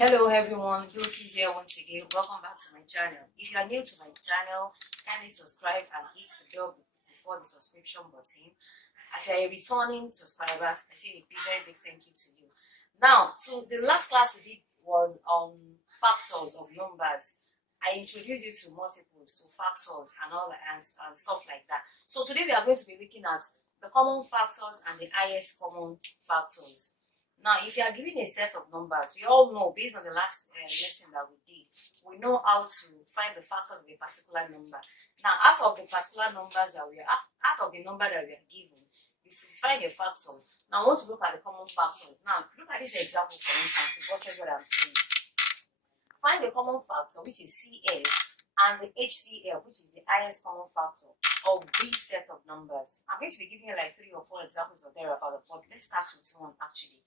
Hello everyone, Bilkis here once again. Welcome back to my channel. If you are new to my channel, kindly subscribe and hit the bell before the subscription button. If you are a returning subscriber, I say a very big thank you to you. Now, so the last class we did was factors of numbers. I introduced you to multiples, to factors and all that and stuff like that. So today we are going to be looking at the common factors and the highest common factors. Now, if you are given a set of numbers, we all know based on the last lesson that we did, we know how to find the factors of a particular number. Now, out of the particular numbers that we are, out of the number that we are given, if we find a factor, now I want to look at the common factors. Now, look at this example for instance to buttress what I'm saying. Find the common factor, which is CL, and the HCL, which is the highest common factor of these set of numbers. I'm going to be giving you like 3 or 4 examples or thereabout, but let's start with one actually.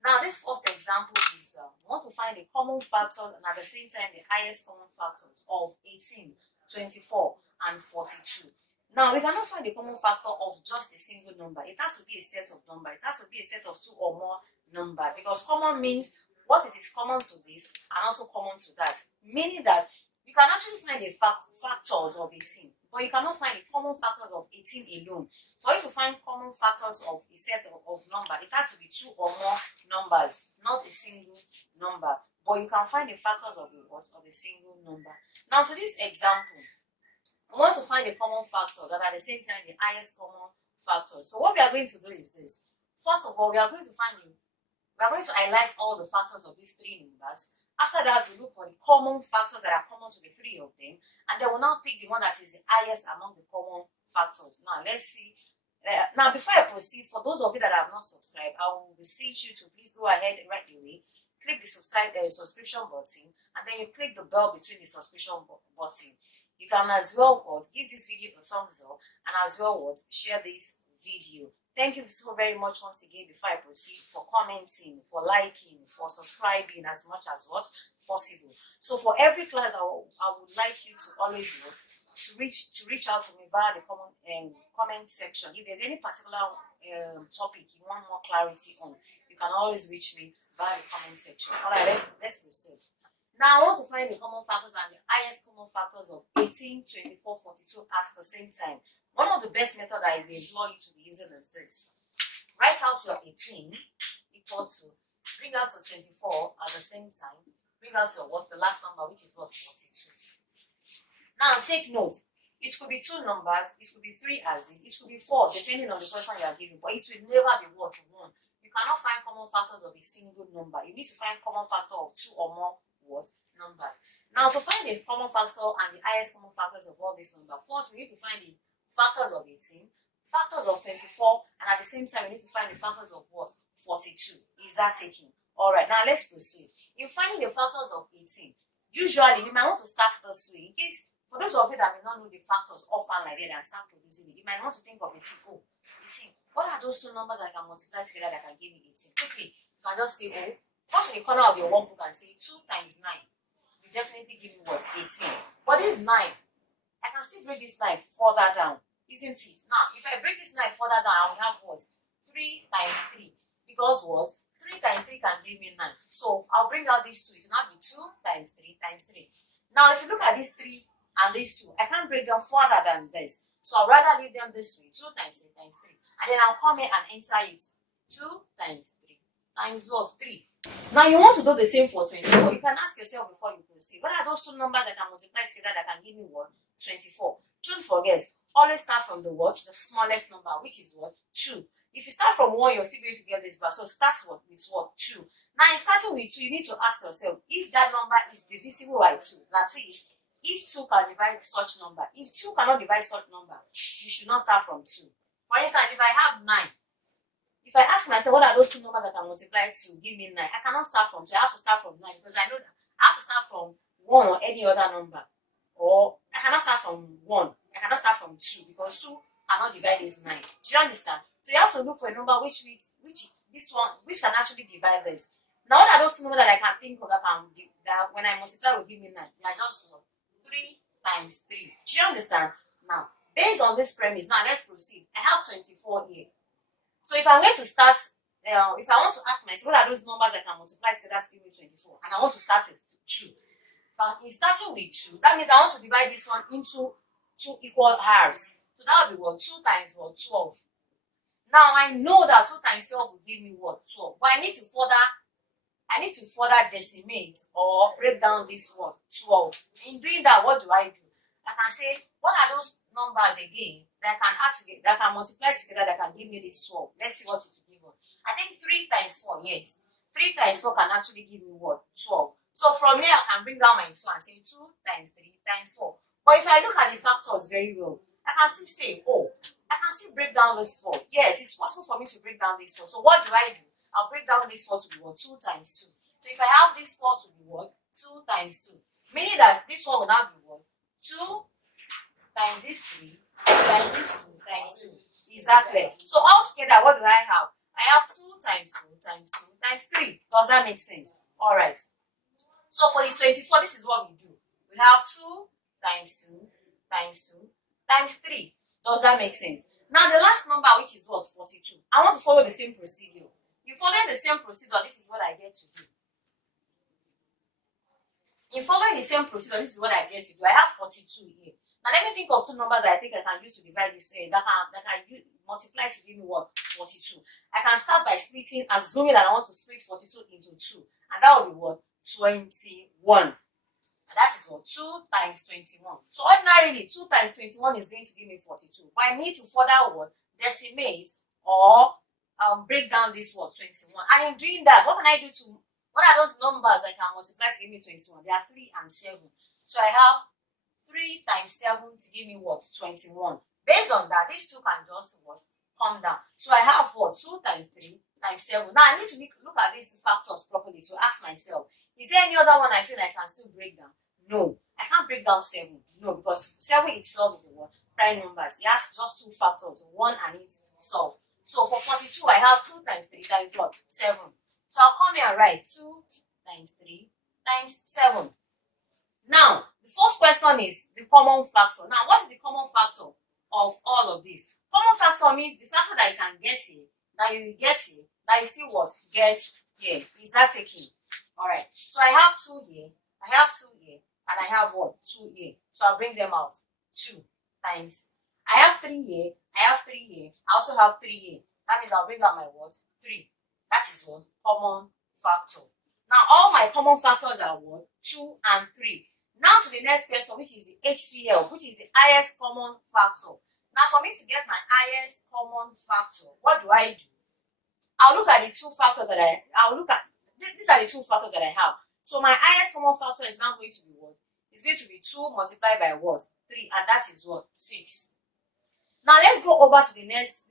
Now, this first example is we want to find the common factors and at the same time the highest common factors of 18, 24, and 42. Now, we cannot find the common factor of just a single number. It has to be a set of numbers. It has to be a set of 2 or more numbers because common means what is common to this and also common to that. Meaning that you can actually find the factors of 18, but you cannot find the common factors of 18 alone. For you to find common factors of a set of numbers, it has to be 2 or more numbers, not a single number. But you can find the factors of a single number. Now, to this example, we want to find the common factors and at the same time the highest common factors. So what we are going to do is this. First of all, we are going to highlight all the factors of these 3 numbers. After that, we look for the common factors that are common to the 3 of them, and then we'll now pick the one that is the highest among the common factors. Now, let's see. Now, before I proceed, for those of you that have not subscribed, I will beseech you to please go ahead right away, click the subscription button, and then you click the bell between the subscription button. You can as well give this video a thumbs up and as well share this video. Thank you so very much once again before I proceed for commenting, for liking, for subscribing as much as possible. So for every class, I would like you to always to reach out to me via the comment section. If there's any particular topic you want more clarity on, you can always reach me via the comment section. All right, let's proceed. Now, I want to find the common factors and the highest common factors of 18, 24, 42 at the same time. One of the best methods I will implore you to be using is this. Write out your 18 equal to, bring out your 24 at the same time, bring out your the last number, which is 42. Now, take note. It could be 2 numbers, it could be 3 as this, it could be 4, depending on the person you are giving, but it will never be 1. You cannot find common factors of a single number. You need to find common factor of 2 or more numbers. Now, to find the common factor and the highest common factors of all these numbers, first we need to find the factors of 18, factors of 24, and at the same time we need to find the factors of 42. Is that taken? Alright, now let's proceed. In finding the factors of 18, usually you might want to start this way. In case, for those of you that may not know the factors offhand like that and start producing it, you might want to think of 18. Oh, 18. What are those 2 numbers that I can multiply together that can give me 18? Quickly, you can just say, oh, go to the corner of your workbook and say 2 times 9. You definitely give me 18. But this 9, I can still break this 9 further down, isn't it? Now, if I break this 9 further down, I will have 3 times 3. Because 3 times 3 can give me 9. So I'll bring out these 2. It will now be 2 times 3 times 3. Now, if you look at these 3 and these 2, I can't break them further than this. So I'll rather leave them this way. 2 times 3 times 3. And then I'll come here and enter it. 2 times 3 times 3. Now you want to do the same for 24. You can ask yourself before you proceed, what are those 2 numbers that can multiply together that can give me 24? Don't forget, always start from the smallest number, which is 2. If you start from 1, you're still going to get this back. So start with 2. Now, in starting with 2, you need to ask yourself if that number is divisible by 2. That is, if 2 can divide such number. If 2 cannot divide such number, you should not start from 2. For instance, if I have 9, if I ask myself what are those 2 numbers that can multiply to give me 9, I cannot start from 2. I have to start from 9 because I know that I have to start from 1 or any other number. Or I cannot start from 1. I cannot start from 2 because 2 cannot divide this 9. Do you understand? So you have to look for a number which can actually divide this. Now, what are those 2 numbers that I can think of that when I multiply will give me 9? They are just 3 times 3. Do you understand? Now, based on this premise, now let's proceed. I have 24 here. So if I'm going to start if I want to ask myself, what are those numbers I can multiply together to give me 24? And I want to start with 2. In starting with 2, that means I want to divide this one into 2 equal halves. So that will be what? 2 times what? 12. Now I know that 2 times 12 will give me what? 12. But I need to further decimate or break down this what? 12. In doing that, what do? I can say, what are those numbers again that can add together, that can multiply together, that can give me this 12? Let's see what it will give us. I think 3 times 4, yes. 3 times 4 can actually give me what? 12. So from here, I can bring down my 2 and say 2 times 3 times 4. But if I look at the factors very well, I can still say, oh, I can still break down this 4. Yes, it's possible for me to break down this 4. So what do? I'll break down this 4 to be what? 2 times 2. So if I have this 4 to be what? 2 times 2. Meaning that this one will now be what? 2 times this 3 times this 2 times 2. Is that clear? So altogether, what do I have? I have 2 times 2 times 2 times 3. Does that make sense? Alright. So for the 24, this is what we do. We have 2 times 2 times 2 times 3. Does that make sense? Now the last number, which is what? 42. I want to follow the same procedure. You follow the same procedure, this is what I get to do. In following the same procedure, this is what I get to do. I have 42 here. Now let me think of 2 numbers that I think I can use to divide this that can multiply to give me what? 42. I can start by splitting, assuming that I want to split 42 into 2. And that will be what? 21. And that is what? 2 times 21. So ordinarily, 2 times 21 is going to give me 42. But I need to further what? Decimate or break down this what? 21. And in doing that, what can I do to, what are those numbers I can multiply to give me 21? They are 3 and 7. So I have 3 times 7 to give me what? 21. Based on that, these two can just what? Come down. So I have what? 2 times 3 times 7. Now I need to look at these factors properly to ask myself, is there any other one I feel I can still break down? No, I can't break down 7. No, because 7 itself is a what? Prime numbers. It has just 2 factors, 1 and itself. So for 42, I have 2 times 3 times what? 7. So I'll come here and write 2 times 3 times 7. Now, the first question is the common factor. Now, what is the common factor of all of this? Common factor means the factor that you can get here, that you get here, that you still what? Get here. Is that taking? Alright. So I have 2 here, I have 2 here, and I have what? 2 here. So I'll bring them out. 2 times. I have 3 here, I have 3 here, I also have 3 here. That means I'll bring out my what? 3. That is what? Common factor. Now all my common factors are what? 2 and 3. Now to the next question, which is the HCL, which is the highest common factor. Now for me to get my highest common factor, what do? I'll look at the 2 factors that these are the 2 factors that I have. So my highest common factor is now going to be what? It's going to be 2 multiplied by what? 3, and that is what? 6. Now let's go over to the next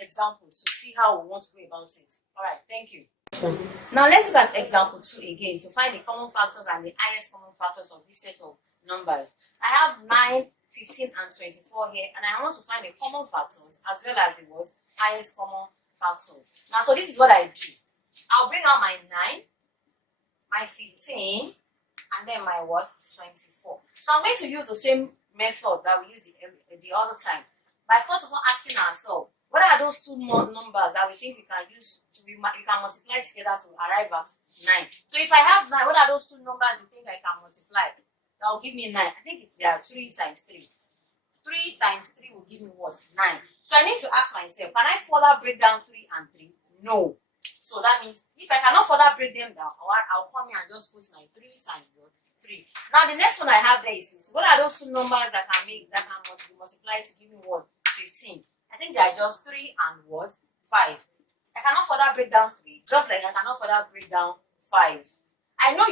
examples to see how we want to go about it. Alright, thank you. Now let's look at example 2 again to find the common factors and the highest common factors of this set of numbers. I have 9, 15 and 24 here, and I want to find the common factors as well as the what? Highest common factor. Now so this is what I do. I'll bring out my 9, my 15, and then my what? 24. So I'm going to use the same method that we used the other time by first of all asking ourselves, what are those 2 more numbers that we think we can use to we can multiply together to arrive at 9? So if I have 9, what are those 2 numbers you think I can multiply that will give me 9? I think they are 3 times 3. 3 times 3 will give me what? 9. So I need to ask myself, can I further break down 3 and 3? No. So that means if I cannot further break them down, I'll come here and just put my 3 times 3. Now the next one I have there is 50. What are those 2 numbers that can be multiplied to give me what? 15. I think they are just 3 and what? 5. I cannot further break down 3, just like I cannot further break down 5. I know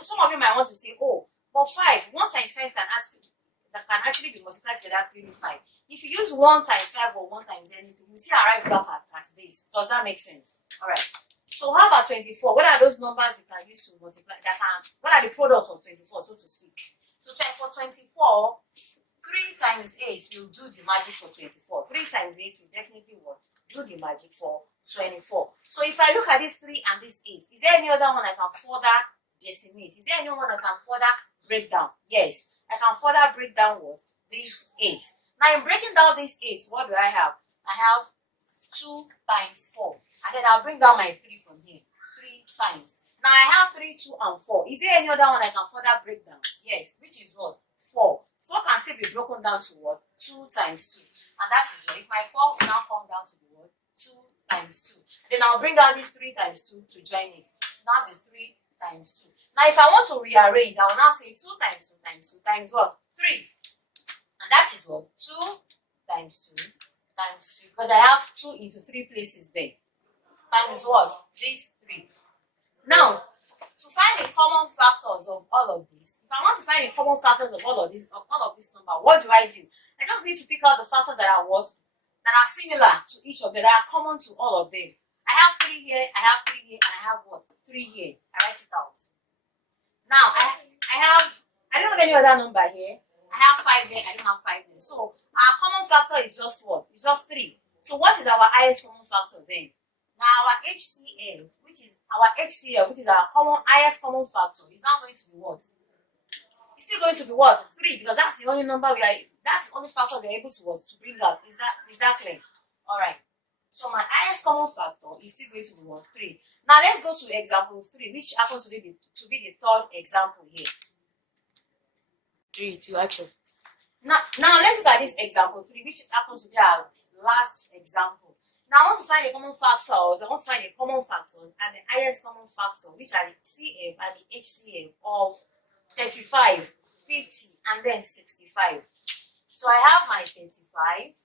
some of you might want to say, oh, but 5, 1 times 5 can actually be multiplied together to give me 5. If you use 1 times 5 or 1 times anything, you still arrive back at this. Does that make sense? Alright. So how about 24? What are those numbers we can use to multiply? What are the products of 24, so to speak? So for 24, 3 times 8 will do the magic for 24. 3 times 8 will definitely do the magic for 24. So if I look at this 3 and this 8, is there any other one I can further decimate? Is there any one I can further break down? Yes, I can further break down what? This 8. Now in breaking down this 8, what do I have? I have 2 times 4. And then I'll bring down my 3 from here. 3 times. Now I have 3, 2, and 4. Is there any other one I can further break down? Yes, which is what? 4. 4 can still be broken down to what? 2 times 2. And that is what? If my 4 will now come down to the what? 2 times 2. Then I'll bring out this 3 times 2 to join it. Now the 3 times 2. Now if I want to rearrange, I will now say 2 times 2 times 2 times what? 3. And that is what? 2 times 2 times 2. Because I have 2 into 3 places there. Times what? This 3. Now, to find the common factors of all of this, if I want to find the common factors of all of this number, what do? I just need to pick out the factors that are what? That are similar to each of them, that are common to all of them. I have 3 here, I have 3 here, and I have what? 3 here. I write it out. Now, I don't have any other number here. I have 5 here, I don't have 5 here. So, our common factor is just what? It's just 3. So, what is our highest common factor then? Now, our HCF, which is our highest common factor, is now going to be what? It's still going to be what? 3, because that's the only number that's the only factor we're able to bring out. Is that clear? Alright. So my highest common factor is still going to be what? 3. Now let's go to example 3, which happens to be the third example here. 3 to action. Now let's look at this example 3, which happens to be our last example. Now I want to find the common factors. I want to find the common factors and the highest common factor, which are the CF and the HCF of 35, 50, and then 65. So I have my 35,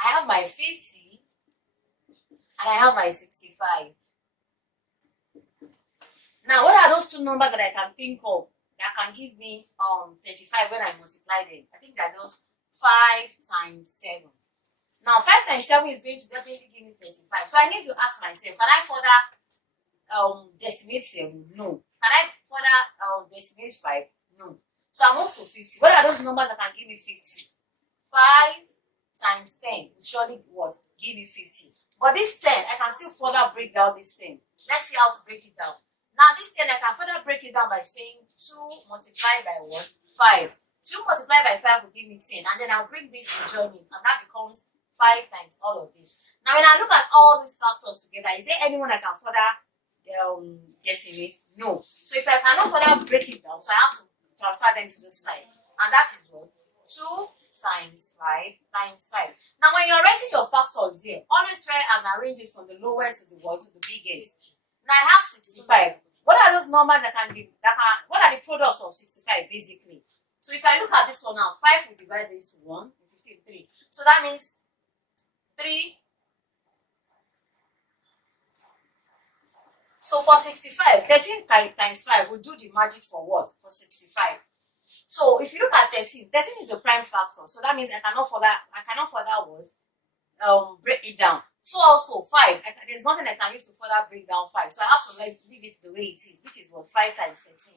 I have my 50, and I have my 65. Now, what are those two numbers that I can think of that can give me 35 when I multiply them? I think that those 5 times 7. Now, 5 times 7 is going to definitely give me 35. So I need to ask myself, can I further decimate 7? No. Can I further decimate 5? No. So I move to 50. What are those numbers that can give me 50? 5 times 10 will surely what? Give me 50. But this 10, I can still further break down this 10. Let's see how to break it down. Now this 10, I can further break it down by saying 2 multiplied by what? 5. 2 multiplied by 5 will give me 10. And then I'll bring this to join it. And that becomes 5 times all of this. Now when I look at all these factors together, is there anyone I can further decimate? No. So if I cannot further break it down, so I have to transfer them to this side. And that is what? 2 times 5 times 5. Now when you're writing your factors here, always try and arrange it from the lowest to the biggest. Now I have 65. What are those numbers what are the products of 65 basically? So if I look at this one now, 5 will divide this 1, 53. So that means 3. So for 65, 13 times 5 will do the magic for what? For 65. So if you look at 13 is a prime factor. So that means I cannot further what? Break it down. So also 5, there's nothing I can use to further break down 5. So I have to leave it the way it is, which is what? 5 times 13.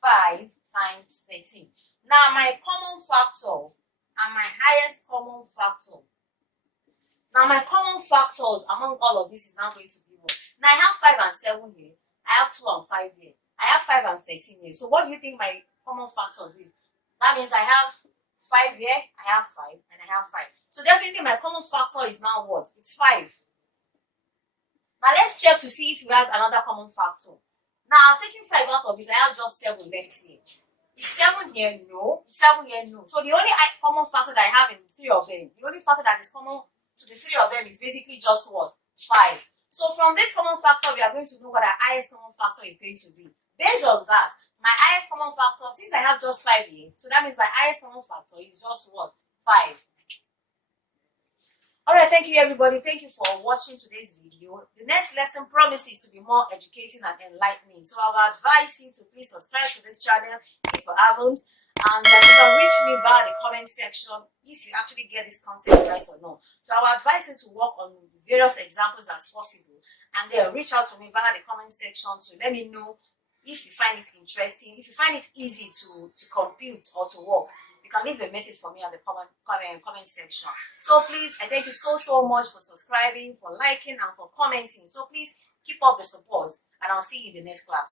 5 times 13. Now my common factor and my highest common factor. Now my common factors among all of this is now going to be what? Now I have 5 and 7 here. I have 2 and 5 here. I have 5 and 13 here. So what do you think my common factors is? That means I have 5 here, I have 5, and I have 5. So definitely my common factor is now what? It's 5. Now let's check to see if we have another common factor. Now I've taken 5 out of this, I have just 7 left here. Is 7 here? No. Is 7 here? No. So the only common factor that I have in the 3 of them, the only factor that is common to the 3 of them is basically just what? 5. So from this common factor, we are going to know what our highest common factor is going to be. Based on that, my highest common factor, since I have just 5 here, so that means my highest common factor is just what? 5. Alright, thank you everybody. Thank you for watching today's video. The next lesson promises to be more educating and enlightening. So I will advise you to please subscribe to this channel if you haven't. And you can reach me via the comment section if you actually get this concept right or not. So I will advise you to work on various examples as possible. And then reach out to me via the comment section to let me know if you find it interesting, if you find it easy to compute or to work. You can leave a message for me on the comment section. So please, I thank you so much for subscribing, for liking, and for commenting. So please keep up the support, and I'll see you in the next class.